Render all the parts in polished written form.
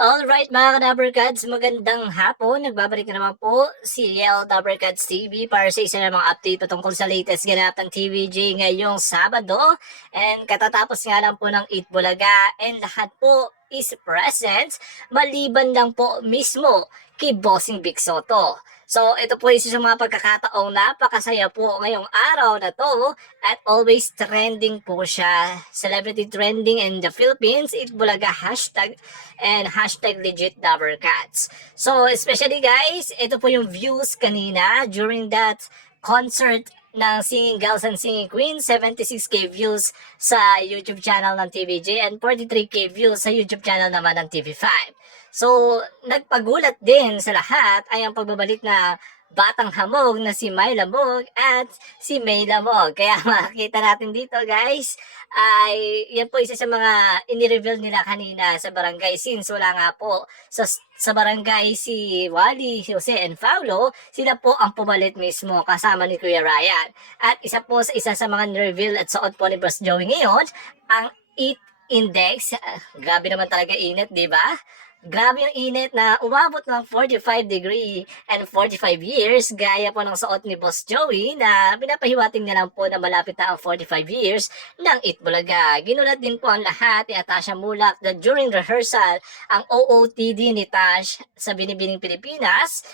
Alright mga ka-Dabbercats, magandang hapon. Nagbabalik na naman po si Yel Dabbercats TV para sa isa namang update patungkol sa latest ganap ng TVJ ngayong Sabado. And katatapos nga lang po ng Eat Bulaga and lahat po is present maliban lang po mismo kay Bossing Vic Soto. So, ito po isa sa mga pagkakataong napakasaya po ngayong araw na to at always trending po siya. Celebrity trending in the Philippines, Eat Bulaga hashtag and hashtag legit Dabbercats. So, especially guys, ito po yung views kanina during that concert ng Singing Girls and Singing Queens, 76k views sa YouTube channel ng TVJ and 43k views sa YouTube channel naman ng TV5. So, nagpagulat din sa lahat ay ang pagbabalik na batang hamog na si May Lamog at si May Lamog. Kaya makikita natin dito guys, ay yan po isa sa mga inireveal nila kanina sa barangay since wala nga po sa barangay si Wally, Jose and Paulo, sila po ang pumalit mismo kasama ni Kuya Ryan. At isa sa mga nireveal at suot po ni Boss Joey ngayon, ang Eat Index. Grabe naman talaga init, di ba? Grabe yung init na umabot ng 45 degree and 45 years gaya po ng suot ni Boss Joey na pinapahiwating niya lang po na malapit na ang 45 years ng Eat Bulaga. Ginulat din po ang lahat ni Atasha Mulak that during rehearsal, ang OOTD ni Tash sa Binibining Pilipinas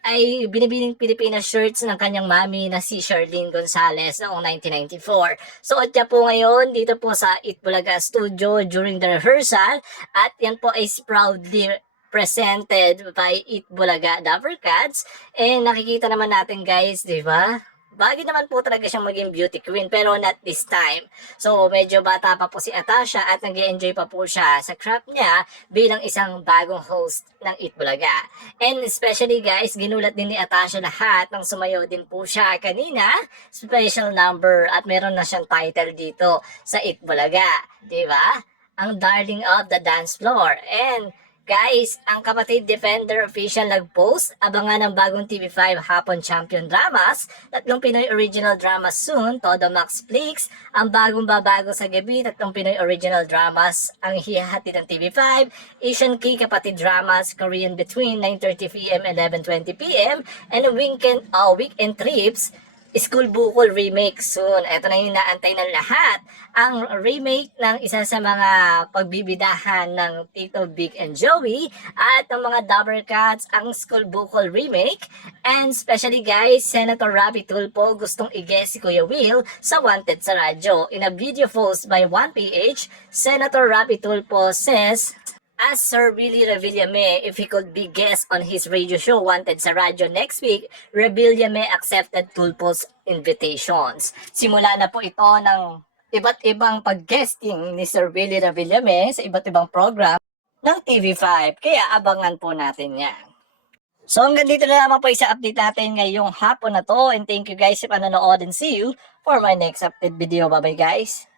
ay binibining Pilipinas shirts ng kanyang mami na si Charlene Gonzalez noong 1994. Suot niya po ngayon dito po sa Eat Bulaga studio during the rehearsal at yan po is proudly presented by Eat Bulaga Dabbercats. And nakikita naman natin guys, di ba? Bagay naman po talaga siyang maging beauty queen pero not this time. So medyo bata pa po si Atasha at nag-enjoy pa po siya sa craft niya bilang isang bagong host ng Eat Bulaga. And especially guys, ginulat din ni Atasha lahat nang sumayo din po siya kanina, special number at meron na siyang title dito sa Eat Bulaga. Diba? Ang darling of the dance floor. And guys, ang kapatid Defender official nag-post, abangan ng bagong TV5 Hapon Champion Dramas, 3 Pinoy original dramas soon, Todo Max Flix, ang bagong babago sa gabi, 3 Pinoy original dramas ang hihahatid ng TV5, Asian Key kapatid dramas, Korean Between, 9:30pm, 11:20pm, and weekend trips, School Bukol remake soon. Ito na yung inaantay ng lahat. Ang remake ng isa sa mga pagbibidahan ng Tito Big and Joey at ng mga Dabbercats, ang School Bukol remake. And especially guys, Senator Rapi Tulfo gustong i-guess si Kuya Will sa Wanted sa Radyo. In a video post by 1PH, Senator Rapi Tulfo says, asked Sir Billy Revillame if he could be guest on his radio show Wanted sa Radyo next week. Revillame accepted Tulfo's invitations. Simula na po ito ng iba't ibang pag-guesting ni Sir Billy Revillame sa iba't ibang program ng TV5. Kaya abangan po natin yan. So hanggang dito na naman po isa update natin ngayong hapon na to. And thank you guys sa panonood and see you for my next update video. Bye bye guys!